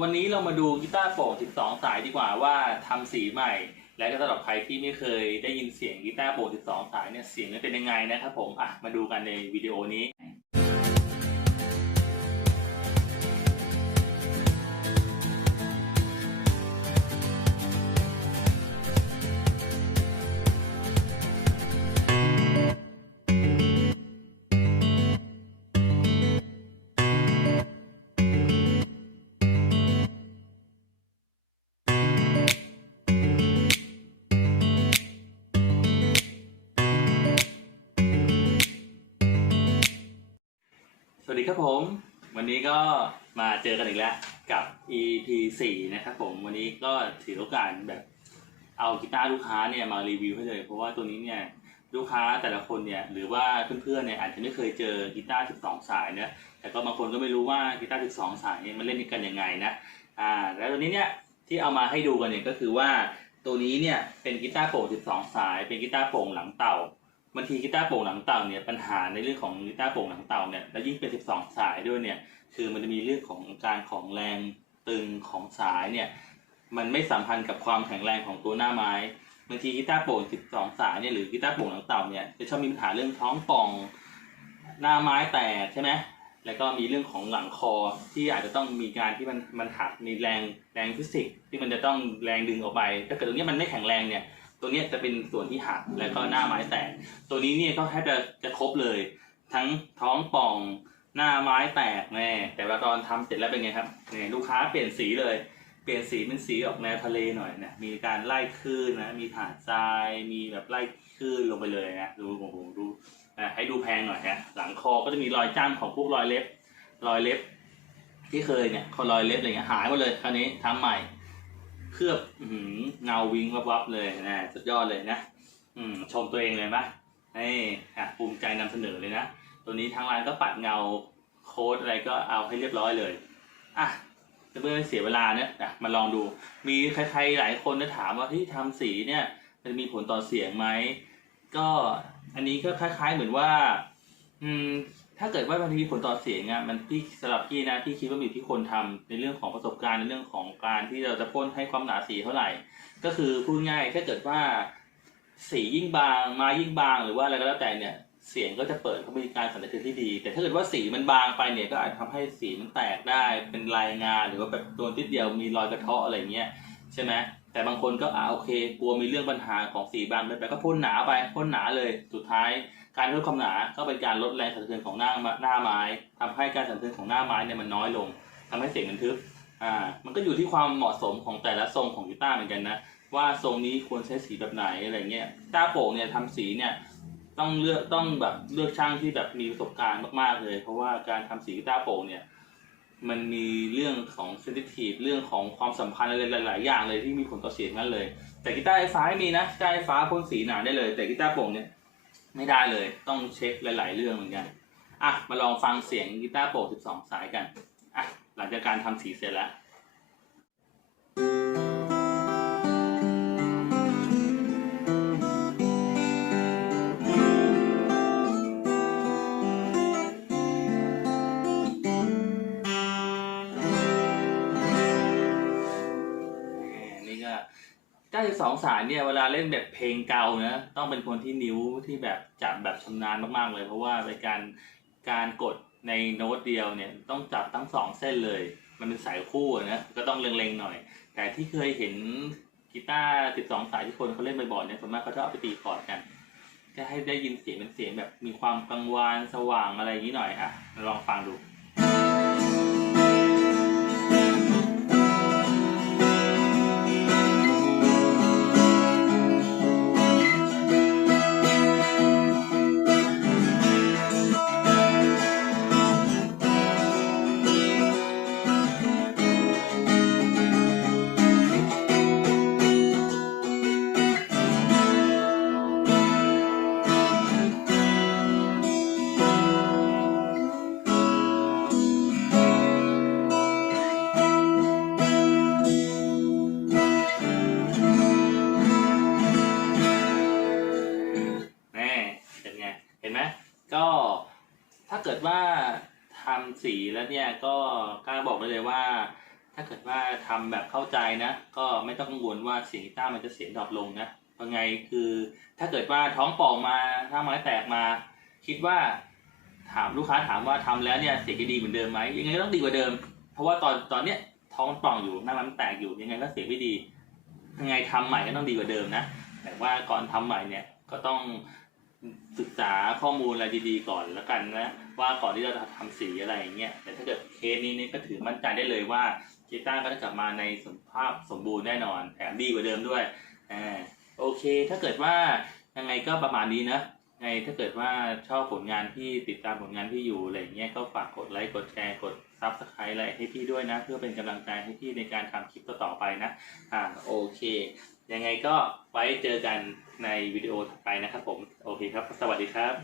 วันนี้เรามาดูกีตาร์โปร่ง 12 สายดีกว่าว่าทำสีใหม่ และก็สำหรับใครที่ไม่เคยได้ยินเสียงกีตาร์โปร่ง 12 สายเนี่ยเสียงมันเป็นยังไงนะครับผมอะมาดูกันในวิดีโอนี้ วัสดีครับผม วันนี้ก็มาเจอกันอีกแล้วกับ EP 4นะครับผมวันนี้ก็ถือโอกาสแบบเอากีตาร์ลูกค้าเนี่ยมารีวิวให้เลย เพราะว่าตัวนี้เนี่ยลูกค้าแต่ละคนเนี่ยหรือว่าเพื่อนๆเนี่ยอาจจะไม่เคยเจอกีตาร์12 สายนะแต่ก็บางคนก็ไม่รู้ว่ากีตาร์12 สายเนี่ยมันเล่นกันยังไงนะอ่าแล้วตัวนี้เนี่ยที่เอามาให้ดูกันเนี่ยก็คือว่าตัวนี้เนี่ยเป็นกีตาร์โปร่ง12 สาย เป็นกีตาร์โปร่งหลังเต่า บางทีกีตาร์โปร่งหลังเต่าเนี่ยปัญหาในเรื่องของกีตาร์โปร่งหลังเต่าเนี่ยแล้วยิ่งเป็น 12 สายด้วยเนี่ยคือมันจะมีเรื่องของการของแรงตึงของสายเนี่ยมันไม่สัมพันธ์กับความแข็งแรงของตัวหน้าไม้บางทีกีตาร์โปร่ง 12 สายเนี่ยหรือกีตาร์โปร่งหลังเต่าเนี่ยจะชอบมีปัญหาเรื่องท้องป่องหน้าไม้แตกใช่ไหมแล้วก็มีเรื่องของหลังคอที่อาจจะต้องมีการที่มันมันหักมีแรงแรงฟิสิกส์ที่มันจะต้องแรงดึงออกไปถ้าเกิดตรงนี้มันไม่แข็งแรงเนี่ย ตัวนี้จะเป็นส่วนที่หักแล้วก็หน้าไม้แตก ตัวนี้เนี่ยก็แทบจะจะครบเลย ทั้งท้องป่องหน้าไม้แตกแน่แต่ว่าตอนทำเสร็จแล้วเป็นไงครับเนี่ยลูกค้าเปลี่ยนสีเลย เปลี่ยนสีเป็นสีออกแนวทะเลหน่อยนะมีการไล่คลื่นนะมีฐานทรายมีแบบไล่คลื่นลงไปเลยนะดูโอ้โหดูให้ดูแพงหน่อยฮะหลังคอก็จะมีรอยจ้ำของพวกรอยเล็บ รอยเล็บ ที่เคยเนี่ยเขารอยเล็บอะไรเงี้ยหายหมดเลยคราวนี้ทำใหม่ ลือบเงาวิงวับๆเลยนะสุดยอดเลยนะอืมชมตัวเองเลยปะนี่อะภูมิใจนำเสนอเลยนะ ตัวนี้ทางร้านก็ปัดเงาโค้ดอะไรก็เอาให้เรียบร้อยเลยอะจะเพื่อไม่เสียเวลาเนี่ยอะมาลองดู มีใครๆหลายคนจะถามว่าที่ทำสีเนี่ยมันมีผลต่อเสียงไหมก็อันนี้ก็คล้าย ๆ เหมือนว่า อืม ถ้าเกิดว่ามันมีผลต่อเสียงอะมันพี่สำหรับพี่นะพี่คิดว่ามีที่คนทำในเรื่องของประสบการณ์ในเรื่องของการที่เราจะพ่นให้ความหนาสีเท่าไหร่ ก็คือพูดง่ายถ้าเกิดว่า สียิ่งบางมายิ่งบางหรือว่าอะไรก็แล้วแต่เนี่ยเสียงก็จะเปิดเขามีการสั่นสะเทือนที่ดี แต่ถ้าเกิดว่าสีมันบางไปเนี่ยก็อาจทำให้สีมันแตกได้เป็นลายงานหรือว่าแบบโดนทิดเดียวมีรอยกระเทาะอะไรเงี้ยใช่ไหมแต่บางคนก็อ่าโอเค กลัวมีเรื่องปัญหาของสีบางไปก็พ่นหนาไปพ่นหนาเลยสุดท้าย การเพิ่มความหนาก็เป็นการลดแรงสั่นสะเทือนของหน้าหน้าไม้ทำให้การสั่นสะเทือนของหน้าไม้เนี่ยมันน้อยลงทำให้เสียงมันทึบอ่ามันก็อยู่ที่ความเหมาะสมของแต่ละทรงของกีตาร์เหมือนกันนะว่าทรงนี้ควรใช้สีแบบไหนอะไรเงี้ยตาโป่งเนี่ยทำสีเนี่ยต้องเลือกต้องแบบเลือกช่างที่แบบมีประสบการณ์มากๆเลย เพราะว่าการทำสีกีตาร์โป่งเนี่ยมันมีเรื่องของเซนซิทีฟเรื่องของความสัมพันธ์อะไรหลาย ๆ อย่างเลยที่มีผลต่อเสียงนั้นเลย แต่กีตาร์ไฟฟ้าไม่มีนะกีตาร์ไฟฟ้าพ่นสีหนาได้เลย แต่กีตาร์โป่งเนี่ย ไม่ได้เลย ต้องเช็คหลาย ๆ เรื่องเหมือนกันอะมาลองฟังเสียงกีตาร์โปร12 สายกันอะหลังจากการทำสีเสร็จแล้ว 92 สายเนี่ยเวลาเล่นแบบเพลงเก่านะต้องเป็นคนที่นิ้วที่แบบจับแบบชำนาญมากๆเลย เพราะว่าในการการกดในโน้ตเดียวเนี่ยต้องจับทั้งสองเส้นเลย มันเป็นสายคู่นะก็ต้องเล็งๆหน่อย แต่ที่เคยเห็นกีตาร์12 สายที่คนเขาเล่นบ่อยๆเนี่ยส่วนมากเขาจะเอาไปตีคอร์ดกันก็ให้ได้ยินเสียงเป็นเสียงแบบมีความกังวานสว่างอะไรอย่างนี้หน่อยอะลองฟังดู ดว่าทำสีแล้วเนี่ยก็กล้าบอกได้เลยว่า ถ้าเกิดว่าทำแบบเข้าใจนะ ก็ไม่ต้องกังวลว่าเสียงกีตาร์มันจะเสียงดรอปลงนะยังไงคือ ถ้าเกิดว่าท้องป่องมาถ้าไม้แตกมา คิดว่าถามลูกค้าถามว่าทำแล้วเนี่ยเสียงจะดีเหมือนเดิมไหมยังไงก็ต้องดีกว่าเดิม เพราะว่าตอนตอนเนี้ยท้องป่องอยู่หน้ามันแตกอยู่ยังไงก็เสียงไม่ดียังไงทำใหม่ก็ต้องดีกว่าเดิมนะแต่ว่าก่อนทำใหม่เนี่ยก็ต้อง ศึกษาข้อมูลอะไรดีๆก่อนแล้วกันนะ ว่าก่อนที่เราจะทำสีอะไรอย่างเงี้ยแต่ถ้าเกิดเคสนี้นี่ก็ถือมั่นใจได้เลยว่ากีตาร์ก็จะกลับมาในสภาพสมบูรณ์แน่นอนแถมดีกว่าเดิมด้วยอ่าโอเค ถ้าเกิดว่ายังไงก็ประมาณนี้นะไงถ้าเกิดว่าชอบผลงานพี่ติดตามผลงานพี่อยู่อะไรอย่างเงี้ยก็ฝากกดไลค์กดแชร์กดซับสไครต์อะไรให้พี่ด้วยนะ เพื่อเป็นกำลังใจให้พี่ในการทำคลิปต่อๆไปนะอ่าโอเค ยังไงก็ไว้เจอกันในวิดีโอถัดไปนะครับผม โอเคครับ สวัสดีครับ